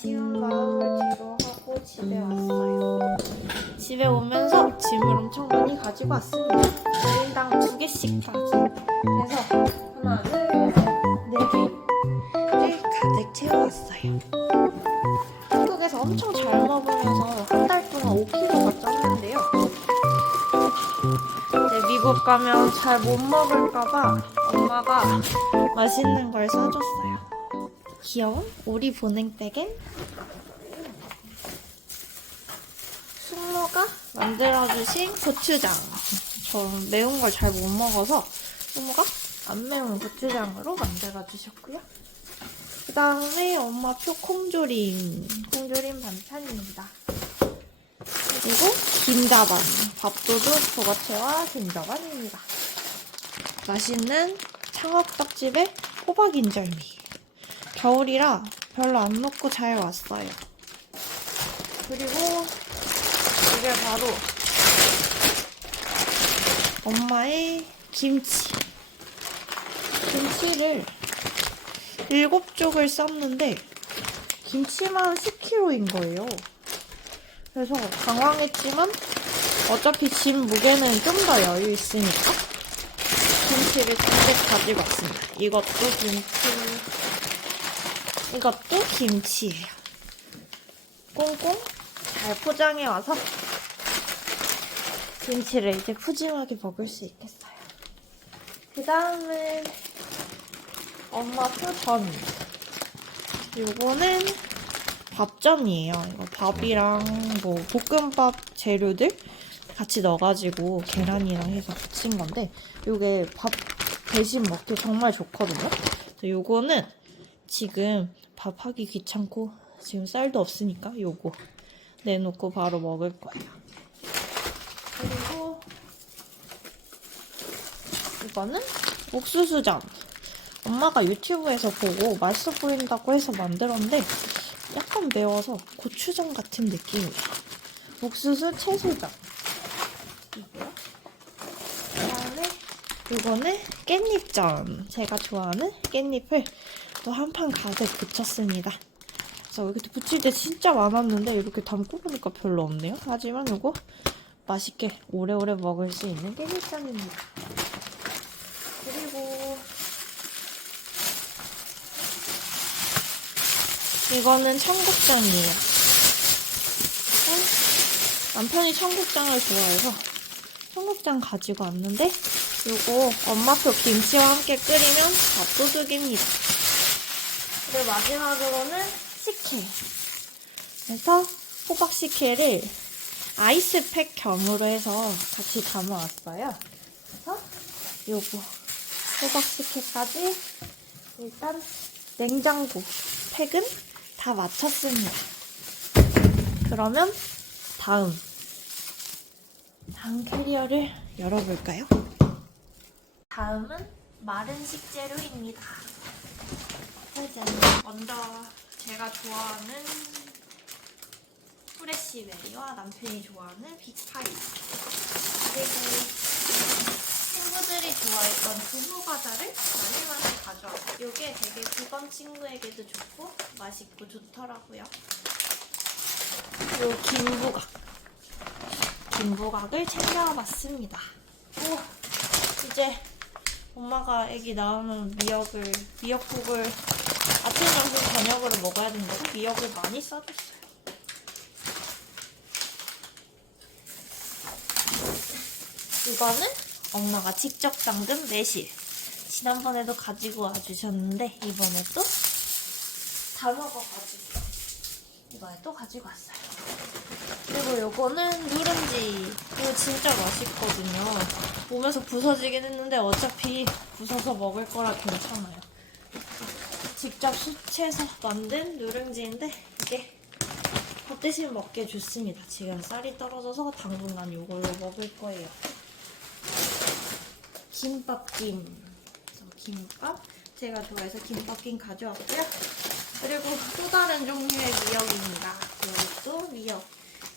아쉬운 마음을 뒤로하고 집에 왔어요. 집에 오면서 짐을 엄청 많이 가지고 왔습니다. 1인당 2개씩 그래서 하나, 둘, 셋, 4개를 가득 채워왔어요. 한국에서 엄청 잘 먹으면서 한 달 동안 5kg가 쪘는데요. 이제 미국 가면 잘 못 먹을까봐 엄마가 맛있는 걸 사줬어요. 귀여운 오리 보냉백엔 숙모가 만들어주신 고추장. 전 매운 걸 잘 못 먹어서 숙모가 안 매운 고추장으로 만들어주셨고요. 그 다음에 엄마표 콩조림 반찬입니다. 그리고 김자반, 밥도둑 부거채와 김자반입니다. 맛있는 창업떡집의 호박인절미. 겨울이라 별로 안 먹고 잘 왔어요. 그리고 이게 바로 엄마의 김치. 김치를 7쪽을 쌌는데 김치만 10kg인 거예요. 그래서 당황했지만 어차피 짐 무게는 좀 더 여유 있으니까 김치를 잔뜩 가지고 왔습니다. 이것도 김치예요. 꽁꽁 잘 포장해 와서 김치를 이제 푸짐하게 먹을 수 있겠어요. 그 다음은 엄마표 전. 요거는 밥전이에요. 이거 밥이랑 뭐 볶음밥 재료들 같이 넣어가지고 계란이랑 해서 부친 건데 요게 밥 대신 먹기 정말 좋거든요. 요거는 지금 밥 하기 귀찮고 지금 쌀도 없으니까 요거 내놓고 바로 먹을 거예요. 그리고 이거는 옥수수전. 엄마가 유튜브에서 보고 맛있어 보인다고 해서 만들었는데 약간 매워서 고추장 같은 느낌이에요. 옥수수 채소전. 그다음에 이거는 깻잎전. 제가 좋아하는 깻잎을 또 한 판 가득 붙였습니다. 그래서 이렇게 붙일 때 진짜 많았는데 이렇게 담고 보니까 별로 없네요. 하지만 이거 맛있게 오래오래 먹을 수 있는 깻잎전입니다. 그리고 이거는 청국장이에요. 남편이 청국장을 좋아해서 청국장 가지고 왔는데 이거 엄마표 김치와 함께 끓이면 밥도둑입니다. 그리고 마지막으로는 식혜. 그래서 호박 식혜를 아이스팩 겸으로 해서 같이 담아왔어요. 그래서 요거 호박 식혜까지 일단 냉장고 팩은 다 마쳤습니다. 그러면 다음 캐리어를 열어볼까요? 다음은 마른 식재료입니다. 짜잔. 먼저 제가 좋아하는 프레시베리와 남편이 좋아하는 빅파이, 그리고 친구들이 좋아했던 두부과자를 많이 가져왔어요. 이게 되게 두번 친구에게도 좋고 맛있고 좋더라고요. 요 김부각을 챙겨봤습니다. 이제 엄마가 애기 낳으면 미역국을 아침, 점심, 저녁으로 먹어야 된다고 미역을 많이 싸줬어요. 이거는 엄마가 직접 담근 매실. 지난번에도 가지고 와주셨는데 이번에 또 다 먹어가지고 이번에 또 가지고 왔어요. 그리고 요거는 누룽지. 이거 진짜 맛있거든요. 몸에서 부서지긴 했는데 어차피 부서서 먹을 거라 괜찮아요. 직접 수채에서 만든 누룽지인데 이게 밥 대신 먹기 좋습니다. 지금 쌀이 떨어져서 당분간 이걸로 먹을 거예요. 김밥김. 김밥. 제가 좋아해서 김밥김 가져왔고요. 그리고 또 다른 종류의 미역입니다. 이것도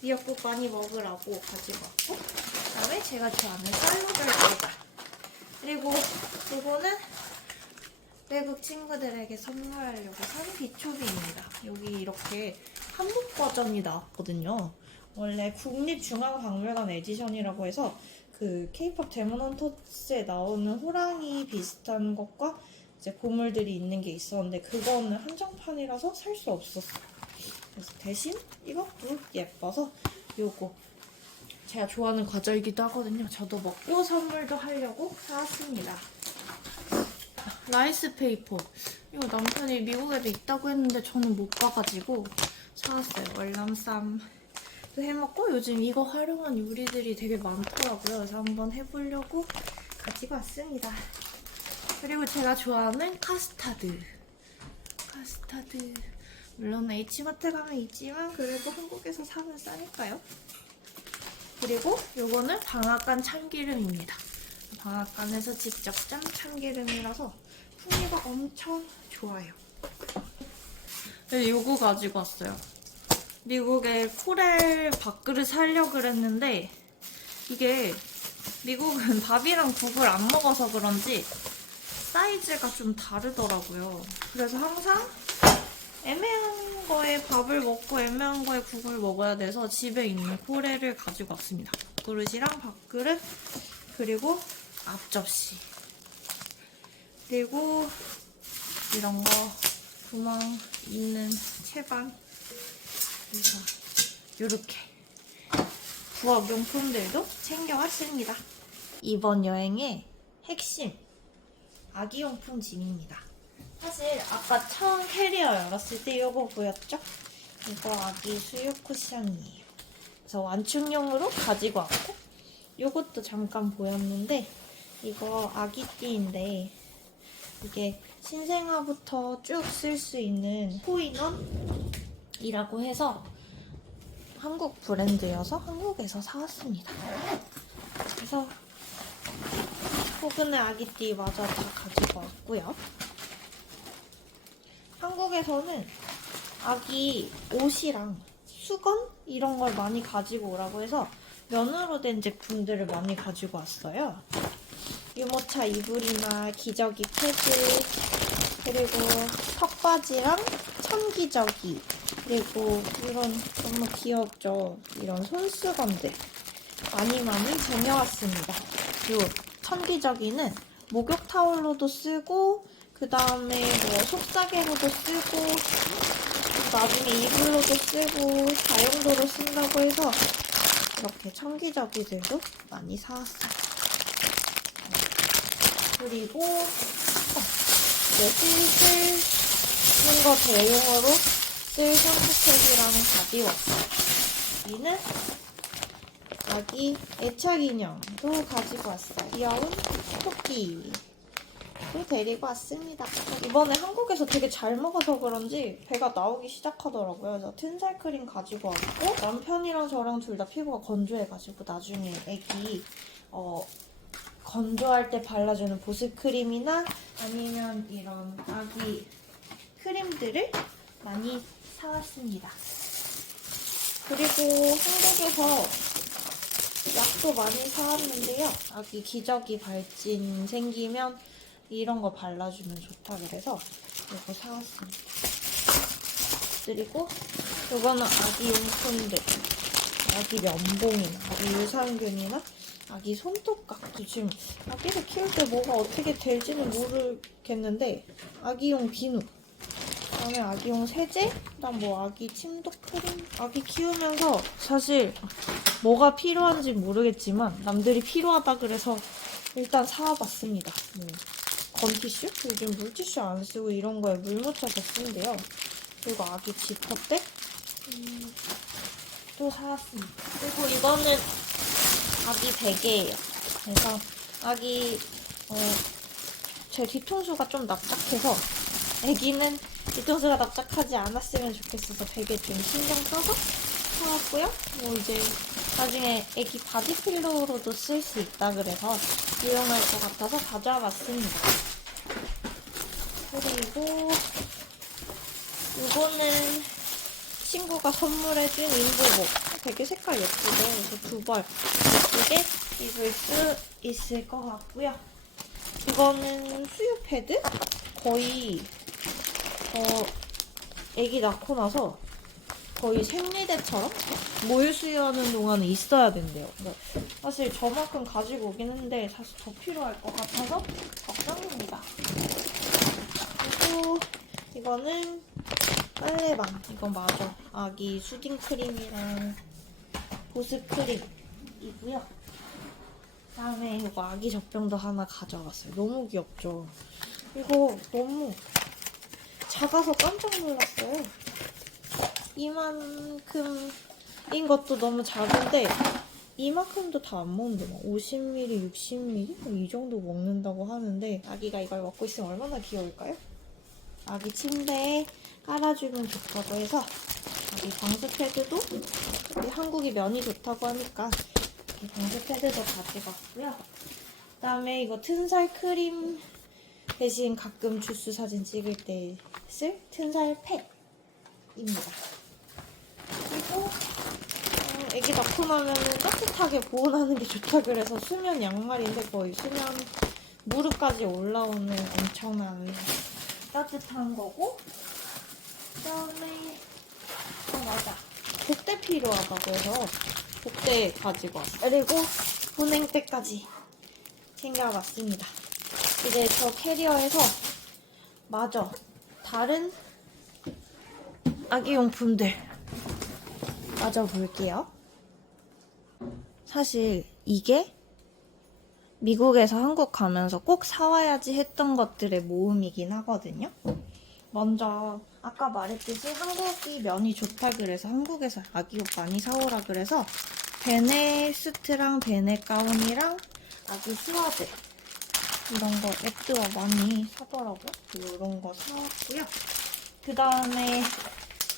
미역국 많이 먹으라고 가지고 왔고, 그다음에 제가 좋아하는 샐러드 조각. 그리고 이거는 외국 친구들에게 선물하려고 산 비초비입니다. 여기 이렇게 한국 버전이 나왔거든요. 원래 국립중앙박물관 에디션이라고 해서 그 케이팝 데몬헌터스에 나오는 호랑이 비슷한 것과 이제 보물들이 있는 게 있었는데 그거는 한정판이라서 살 수 없었어요. 그래서 대신 이것도 예뻐서 요거 제가 좋아하는 과자이기도 하거든요. 저도 먹고 선물도 하려고 사왔습니다. 라이스 페이퍼. 이거 남편이 미국에도 있다고 했는데 저는 못 봐가지고 사왔어요. 월남쌈 해먹고 요즘 이거 활용한 요리들이 되게 많더라고요. 그래서 한번 해보려고 가지고 왔습니다. 그리고 제가 좋아하는 카스타드. 물론 H마트 가면 있지만 그래도 한국에서 사면 싸니까요. 그리고 요거는 방앗간 참기름입니다. 방앗간에서 직접 짠 참기름이라서 풍미가 엄청 좋아요. 네, 요거 가지고 왔어요. 미국에 코렐 밥그릇 사려고 그랬는데 이게 미국은 밥이랑 국을 안 먹어서 그런지 사이즈가 좀 다르더라고요. 그래서 항상 애매한 거에 밥을 먹고 애매한 거에 국을 먹어야 돼서 집에 있는 코렐을 가지고 왔습니다. 그릇이랑 밥그릇 그리고 앞접시 그리고 이런 거 구멍 있는 채반 그래서 이렇게 부엌용품들도 챙겨왔습니다. 이번 여행의 핵심 아기용품 짐입니다. 사실 아까 처음 캐리어 열었을 때 이거 보였죠? 이거 아기 수유 쿠션이에요. 그래서 완충용으로 가지고 왔고 이것도 잠깐 보였는데 이거 아기띠인데 이게 신생아부터 쭉 쓸 수 있는 포인원이라고 해서 한국 브랜드여서 한국에서 사왔습니다. 그래서 포근의 아기띠 마저 다 가지고 왔고요. 한국에서는 아기 옷이랑 수건 이런 걸 많이 가지고 오라고 해서 면으로 된 제품들을 많이 가지고 왔어요. 유모차 이불이나 기저귀 패드 그리고 턱받이랑 천기저귀 그리고 이런 너무 귀엽죠? 이런 손수건들 많이 쟁여왔습니다. 요 천기저귀는 목욕 타올로도 쓰고 그 다음에 뭐 속삭이로도 쓰고 나중에 이불로도 쓰고 다용도로 쓴다고 해서 이렇게 천기저귀들도 많이 사왔어요. 그리고 이제 슬슬 쓰는 거 대용으로 쓸 샴푸팩이랑 가져왔어요. 여기는 아기 애착 인형도 가지고 왔어요. 귀여운 토끼. 또 데리고 왔습니다. 이번에 한국에서 되게 잘 먹어서 그런지 배가 나오기 시작하더라고요. 그래서 튼살 크림 가지고 왔고 남편이랑 저랑 둘 다 피부가 건조해가지고 나중에 애기 건조할 때 발라주는 보습 크림이나 아니면 이런 아기 크림들을 많이 사왔습니다. 그리고 한국에서 약도 많이 사왔는데요. 아기 기저귀 발진 생기면 이런 거 발라주면 좋다 그래서 이거 사왔습니다. 그리고 이거는 아기 용품들. 아기 면봉이나 아기 유산균이나 아기 손톱깎이. 지금 아기를 키울 때 뭐가 어떻게 될지는 모르겠는데 아기용 비누, 그다음에 아기용 세제, 그다음 뭐 아기 침독 크림. 아기 키우면서 사실 뭐가 필요한지 모르겠지만 남들이 필요하다 그래서 일단 사와봤습니다. 건티슈? 요즘 물티슈 안 쓰고 이런 거에 물 묻혀서 쓴대요. 그리고 아기 지퍼백 또 사왔습니다. 그리고 이거는 아기 베개예요. 그래서 아기 제 뒤통수가 좀 납작해서 애기는 뒤통수가 납작하지 않았으면 좋겠어서 베개 좀 신경 써서 사왔고요. 뭐 이제 나중에 애기 바디 필로우로도 쓸 수 있다 그래서 유용할 것 같아서 가져와 봤습니다. 그리고 이거는 친구가 선물해준 인보복. 되게 색깔 예쁘죠? 그래서 두 벌 예쁘게 입을 수 있을 것 같고요. 이거는 수유 패드? 거의 애기 낳고 나서 거의 생리대처럼 모유 수유하는 동안은 있어야 된대요. 뭐 사실 저만큼 가지고 오긴 했는데 사실 더 필요할 것 같아서 걱정입니다. 그리고 이거는 빨래방. 이건 맞아. 아기 수딩 크림이랑 보습 크림이고요. 그다음에 이거 아기 젖병도 하나 가져왔어요. 너무 귀엽죠? 이거 너무 작아서 깜짝 놀랐어요. 이만큼인 것도 너무 작은데 이만큼도 다 안 먹는데 막 50ml, 60ml 이 정도 먹는다고 하는데 아기가 이걸 먹고 있으면 얼마나 귀여울까요? 아기 침대에 깔아주면 좋다고 해서 아기 방수 패드도 우리 한국이 면이 좋다고 하니까 이 방수 패드도 가져갔고요. 그다음에 이거 튼살 크림 대신 가끔 주스 사진 찍을 때 쓸 튼살 팩입니다. 그리고 애기 낳고 나면은 따뜻하게 보온하는 게 좋다 그래서 수면 양말인데 거의 수면 무릎까지 올라오는 엄청난 따뜻한 거고, 그다음에 맞아, 복대 필요하다고 해서 복대 가지고 왔어요. 그리고 보냉백까지 챙겨왔습니다. 이제 저 캐리어에서 마저 다른 아기용품들 마저 볼게요. 사실 이게 미국에서 한국 가면서 꼭 사와야지 했던 것들의 모음이긴 하거든요. 먼저 아까 말했듯이 한국이 면이 좋다 그래서 한국에서 아기옷 많이 사오라 그래서 베네 수트랑 베네 가운이랑 아기 스와드 이런 거 앱드와 많이 사더라고요. 이런 거 사왔고요. 그 다음에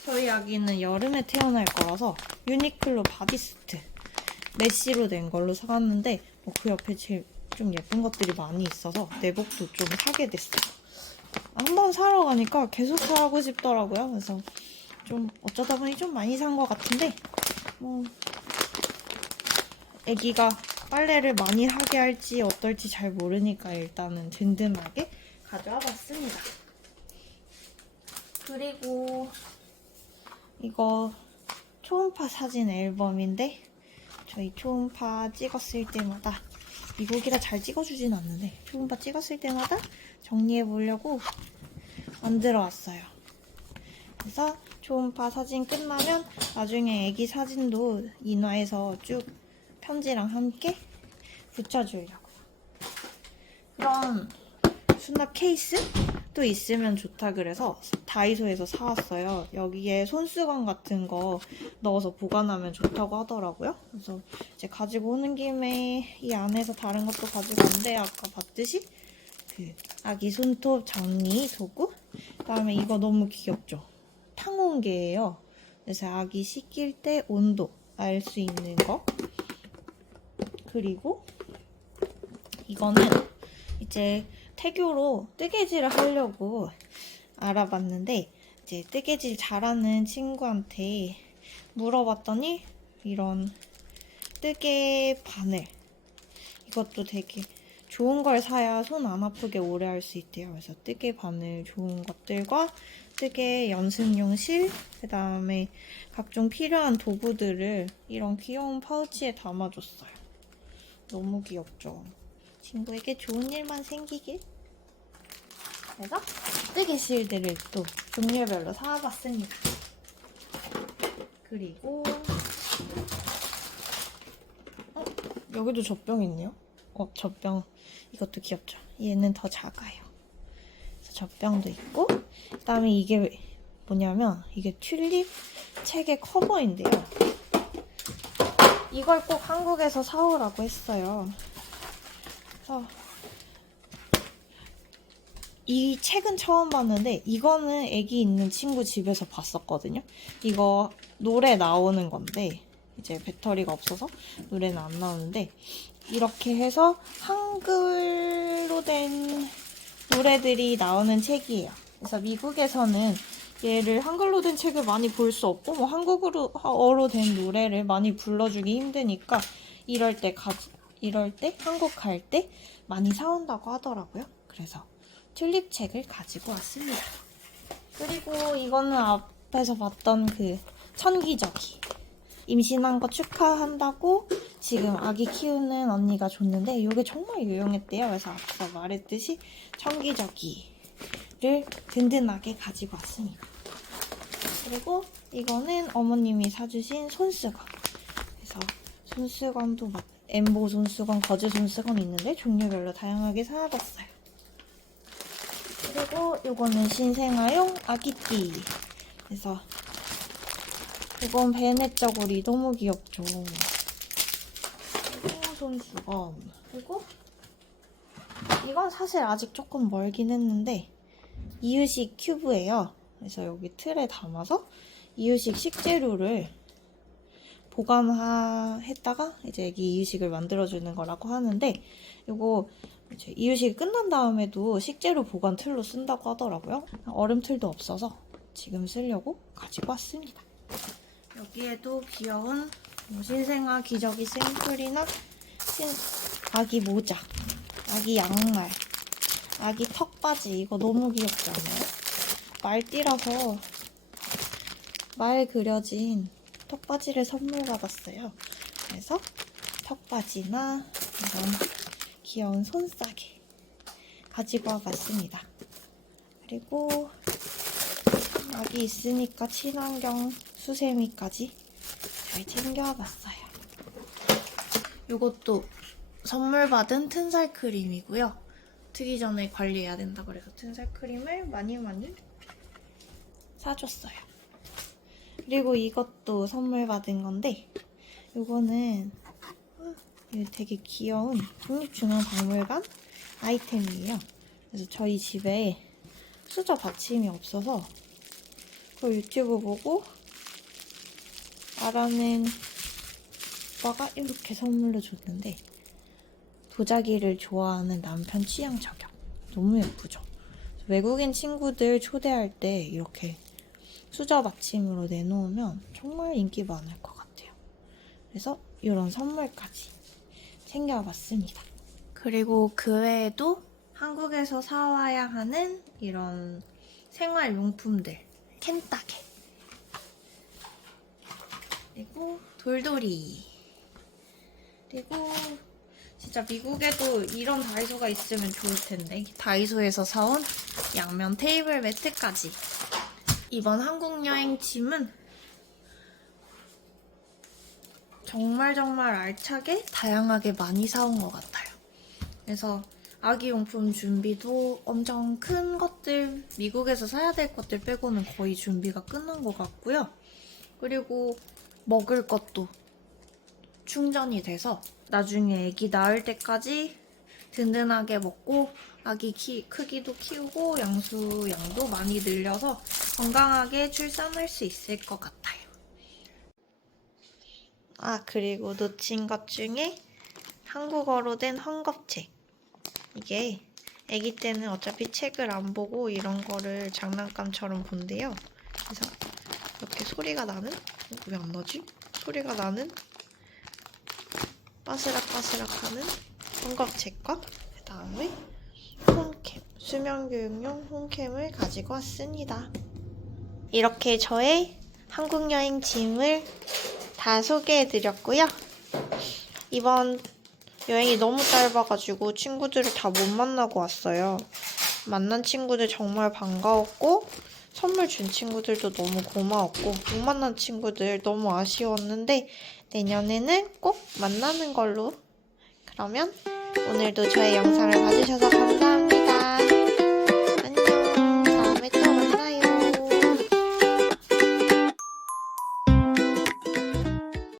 저희 아기는 여름에 태어날 거라서 유니클로 바디수트 메쉬로 된 걸로 사왔는데 그 옆에 제일 좀 예쁜 것들이 많이 있어서 내복도 좀 사게 됐어요. 한번 사러 가니까 계속 사고 싶더라고요. 그래서 좀 어쩌다 보니 좀 많이 산 것 같은데 아기가 빨래를 많이 하게 할지 어떨지 잘 모르니까 일단은 든든하게 가져와 봤습니다. 그리고 이거 초음파 사진 앨범인데 저희 초음파 찍었을 때마다 미국이라 잘 찍어주진 않는데 초음파 찍었을 때마다 정리해보려고 만들어 왔어요. 그래서 초음파 사진 끝나면 나중에 애기 사진도 인화해서 쭉 편지랑 함께 붙여주려고요. 이런 수납 케이스도 있으면 좋다 그래서 다이소에서 사왔어요. 여기에 손수건 같은 거 넣어서 보관하면 좋다고 하더라고요. 그래서 이제 가지고 오는 김에 이 안에서 다른 것도 가지고 왔는데 아까 봤듯이 그 아기 손톱 정리 도구, 그다음에 이거 너무 귀엽죠? 탕온개예요. 그래서 아기 씻길 때 온도 알 수 있는 거. 그리고 이거는 이제 태교로 뜨개질을 하려고 알아봤는데 이제 뜨개질 잘하는 친구한테 물어봤더니 이런 뜨개 바늘, 이것도 되게 좋은 걸 사야 손 안 아프게 오래 할 수 있대요. 그래서 뜨개 바늘 좋은 것들과 뜨개 연습용 실, 그 다음에 각종 필요한 도구들을 이런 귀여운 파우치에 담아줬어요. 너무 귀엽죠? 친구에게 좋은 일만 생기길. 그래서 뜨개 실들을 또 종류별로 사와봤습니다. 그리고 여기도 젖병 있네요. 젖병 이것도 귀엽죠? 얘는 더 작아요. 그래서 젖병도 있고, 그 다음에 이게 뭐냐면 이게 튤립 책의 커버인데요. 이걸 꼭 한국에서 사오라고 했어요. 그래서 이 책은 처음 봤는데 이거는 애기 있는 친구 집에서 봤었거든요. 이거 노래 나오는 건데 이제 배터리가 없어서 노래는 안 나오는데 이렇게 해서 한글로 된 노래들이 나오는 책이에요. 그래서 미국에서는 얘를 한글로 된 책을 많이 볼 수 없고 한국어로 된 노래를 많이 불러주기 힘드니까 이럴 때 한국 갈 때 많이 사온다고 하더라고요. 그래서 튤립 책을 가지고 왔습니다. 그리고 이거는 앞에서 봤던 그 천기저귀. 임신한 거 축하한다고 지금 아기 키우는 언니가 줬는데 이게 정말 유용했대요. 그래서 앞서 말했듯이 천기저귀를 든든하게 가지고 왔습니다. 그리고 이거는 어머님이 사주신 손수건. 그래서 손수건도 막 엠보 손수건, 거즈 손수건 있는데 종류별로 다양하게 사봤어요. 그리고 이거는 신생아용 아기띠. 그래서 이건 베넷 저고리 너무 귀엽죠. 그리고 손수건. 그리고 이건 사실 아직 조금 멀긴 했는데 이유식 큐브예요. 그래서 여기 틀에 담아서 이유식 식재료를 보관했다가 이제 애기 이유식을 만들어주는 거라고 하는데 이거 이제 이유식이 끝난 다음에도 식재료 보관 틀로 쓴다고 하더라고요. 얼음 틀도 없어서 지금 쓰려고 가지고 왔습니다. 여기에도 귀여운 신생아 기저귀 샘플이나 아기 모자, 아기 양말, 아기 턱바지 이거 너무 귀엽지 않아요? 말띠라서 말 그려진 턱바지를 선물 받았어요. 그래서 턱바지나 이런 귀여운 손싸개 가지고 와봤습니다. 그리고 아기 있으니까 친환경 수세미까지 잘 챙겨와봤어요. 이것도 선물 받은 튼살 크림이고요. 트기 전에 관리해야 된다고 그래서 튼살 크림을 많이 사줬어요. 그리고 이것도 선물 받은 건데 이거는 되게 귀여운 국립중앙박물관 아이템이에요. 그래서 저희 집에 수저 받침이 없어서 그 유튜브 보고 알아낸 오빠가 이렇게 선물로 줬는데 도자기를 좋아하는 남편 취향 저격. 너무 예쁘죠? 외국인 친구들 초대할 때 이렇게 수저 받침으로 내놓으면 정말 인기 많을 것 같아요. 그래서 이런 선물까지 챙겨봤습니다. 그리고 그 외에도 한국에서 사와야 하는 이런 생활용품들, 캔따개, 그리고 돌돌이, 그리고 진짜 미국에도 이런 다이소가 있으면 좋을 텐데 다이소에서 사온 양면 테이블 매트까지. 이번 한국 여행 짐은 정말 알차게 다양하게 많이 사온 것 같아요. 그래서 아기용품 준비도 엄청 큰 것들, 미국에서 사야 될 것들 빼고는 거의 준비가 끝난 것 같고요. 그리고 먹을 것도 충전이 돼서 나중에 애기 낳을 때까지 든든하게 먹고 아기 크기도 키우고 양도 많이 늘려서 건강하게 출산할 수 있을 것 같아요. 그리고 놓친 것 중에 한국어로 된 헝겊책. 이게 아기 때는 어차피 책을 안 보고 이런 거를 장난감처럼 본대요. 그래서 이렇게 소리가 나는? 왜 안 나지? 소리가 나는 바스락바스락하는 헝겊책과 그 다음에 홈캠, 수면교육용 홈캠을 가지고 왔습니다. 이렇게 저의 한국 여행 짐을 다 소개해드렸고요. 이번 여행이 너무 짧아가지고 친구들을 다 못 만나고 왔어요. 만난 친구들 정말 반가웠고 선물 준 친구들도 너무 고마웠고 못 만난 친구들 너무 아쉬웠는데 내년에는 꼭 만나는 걸로. 그러면 오늘도 저의 영상을 봐주셔서 감사합니다.